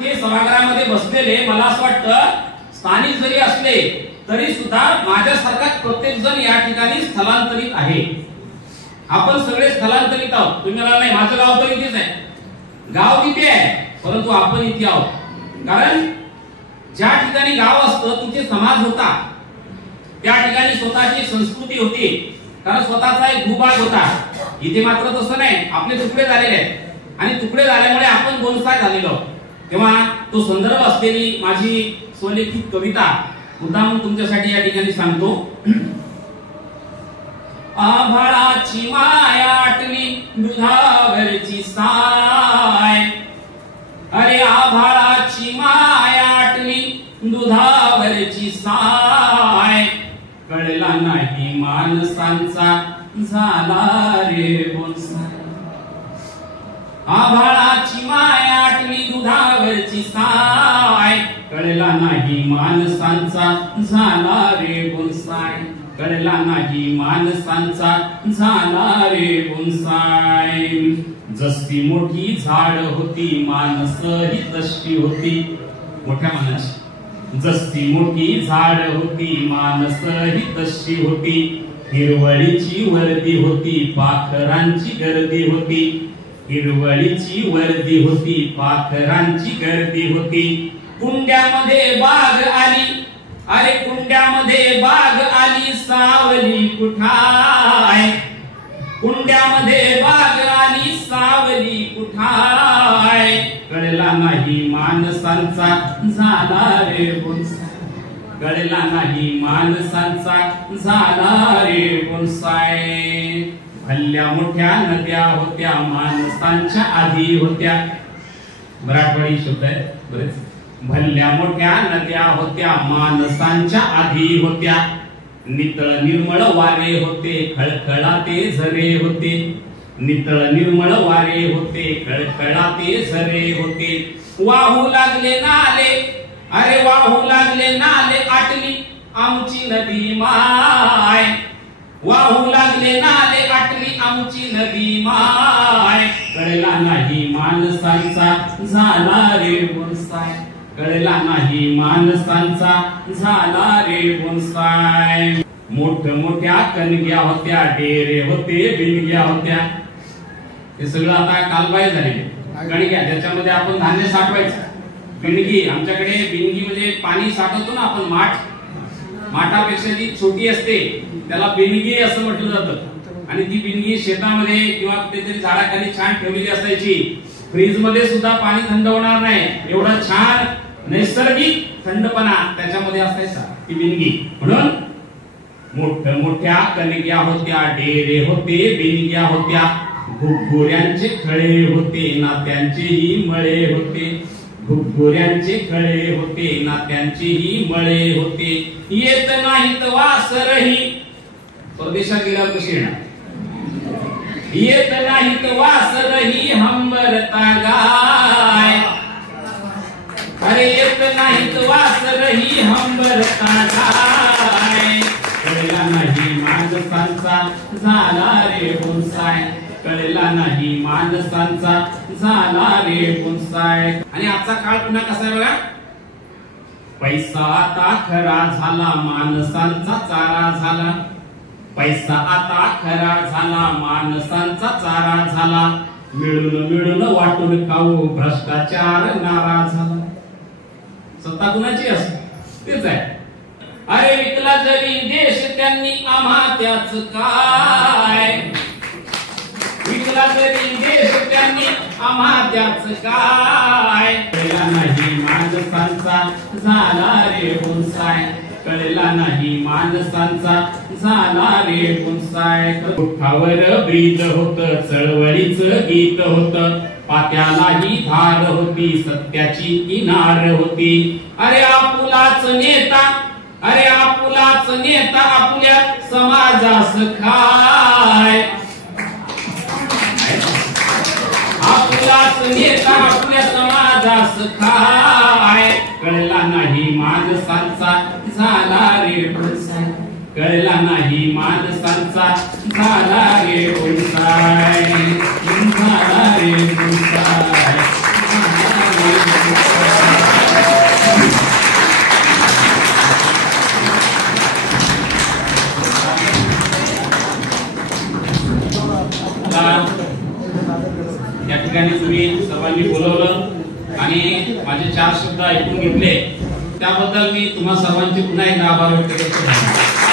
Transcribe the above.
ते सभागृहामध्ये बसलेले मला असं वाटतं स्थानिक जरी असले तरी सुद्धा माझ्यासारखा प्रत्येक जण या ठिकाणी स्थलांतरित आहे. आपण सगळे स्थलांतरित आहोत. तुम्ही म्हणाल नाही माझं गाव तर इथेच आहे. गाव तिथे आहे परंतु आपण इथे आहोत. कारण ज्या ठिकाणी गाव असतं तिथे समाज होता, त्या ठिकाणी स्वतःची संस्कृती होती, कारण स्वतःचा एक भूभाग होता. इथे मात्र तसं नाही. आपले तुकडे झालेले आहेत आणि तुकडे झाल्यामुळे आपण गोंधळ झालेलो. तेव्हा तो संदर्भ असलेली माझी स्वलिखित कविता मुद्दाम तुमच्यासाठी या ठिकाणी सांगतो. आभाळाची माया आटली दुधावरची साय, अरे आभाळाची माया आटली दुधावरची साय, कळला नाही माणसांचा झाला रे बोलसाय. आभाळाची माया आटली दुधावरची साय, कळला नाही माणसांचा झाला रे बोलसाय, कळला नाही माणसांचा झाला रे बोलसाय. जशी मोठी झाड होती माणस ही तशी होती, मोठ्या मानाची. जशी मोठी झाड होती माणस ही तशी होती, हिरवळीची वर्दी होती पाखरांची गर्दी होती, हिरवळीची वर्दी होती पाखरांची गर्दी होती. कुंड्यामध्ये बाग आली, अरे कुंड्यामध्ये बाग आली सावली कुठाय, कुंड्यामध्ये बाग आली सावली कुठाय, कळला नाही माणसांचा झाला रे बोलसाय, कळला नाही माणसांचा झाला रे बोलसाय. भल्या मोठ्या नद्या होत्या माणसांच्या आधी होत्या, मराठवाडी शब्द आहे बरेच. भल्या मोठ्या नद्या होत्या माणसांच्या आधी होत्या, नितळ निर्मळ वारे होते खळखळाते झरे होते, नितळ निर्मळ वारे होते खळखळाते झरे होते. वाहू लागले नाले, अरे वाहू लागले नाले आटली आमची नदी माय, वाहू लागले नाले आटली आमची नदी माय, कळला नाही माणसांचा झाला रे बोलसाय, कळला नाही माणसांचा झाला रे बोलसाय. मोठमोठ्या कणग्या होत्या डेरे होते बिनग्या होत्या, हे सगळं आता कालबाह्य झालेले. कणग्या ज्याच्यामध्ये आपण धान्य साठवायचं, बिनगी आमच्याकडे बिनगी म्हणजे पाणी साठवतो ना आपण, माठ, माठापेक्षा जी छोटी असते त्याला बिनगी असं म्हटलं जातं. आणि ती बिनगी शेतामध्ये किंवा कुठेतरी झाडाखाली छान ठेवलेली असायची. फ्रीज मध्ये सुद्धा पाणी थंड होणार नाही एवढा छान नैसर्गिक थंडपणा त्याच्यामध्ये असायचा, ती बिनगी. म्हणून मोठमोठ्या कणग्या होत्या डेरे होते बिनग्या होत्या, घुगुऱ्यांचे खळे होते नात्यांचेही मळे होते, घुगुऱ्यांचे खळे होते नात्यांचेही मळे होते. येत नाहीत वासरही, परदेशात गेल्यावर कशी येणार, येत नाहीत वासरही हंबरता गाय, अरे येत नाहीत वासरही हंबरता गाय, कळला नाही माणसांचा झाला रे बोलसाय, कळला नाही माणसांचा झाला रे बोलसाय. आणि आजचा काळ पुन्हा कसा आहे बघा. पैसा आता खरा झाला माणसांचा चारा झाला, पैसा आता खरा झाला माणसांचा चारा झाला, मिळून मिळून वाटून खाऊ भ्रष्टाचार नारा झाला. सत्ता कुणाची असते तेच आहे. अरे विकला जरी देश त्यांनी आम्हा त्याच काय, विकला जरी देश त्यांनी आम्हा त्याच काय, कळला नाही माणसांचा झाला रे बोलसाय, कळला नाही माणसांचा झाला रे बोलसाय. उठावर ब्रीद होत चळवळीच गीत होत, पात्यालाही धार होती सत्याची किनार होती. अरे आपुलाच नेता, अरे आपुलाच नेता आपल्या समाजास खाय, आपुलाच नेता आपल्या समाजास खाय, कळला नाही माणसांचा झाला रे बोलसाय, कळला नाही माणसांचा झाला रे बोलसाय, झाला रे बोलसाय, झाला रे बोलसाय. ठिकाणी तुम्ही सर्वांनी बोलवलं आणि माझे 4 शब्द ऐकून घेतले त्याबद्दल मी तुम्हा सर्वांचे पुन्हा एकदा आभार व्यक्त करतो.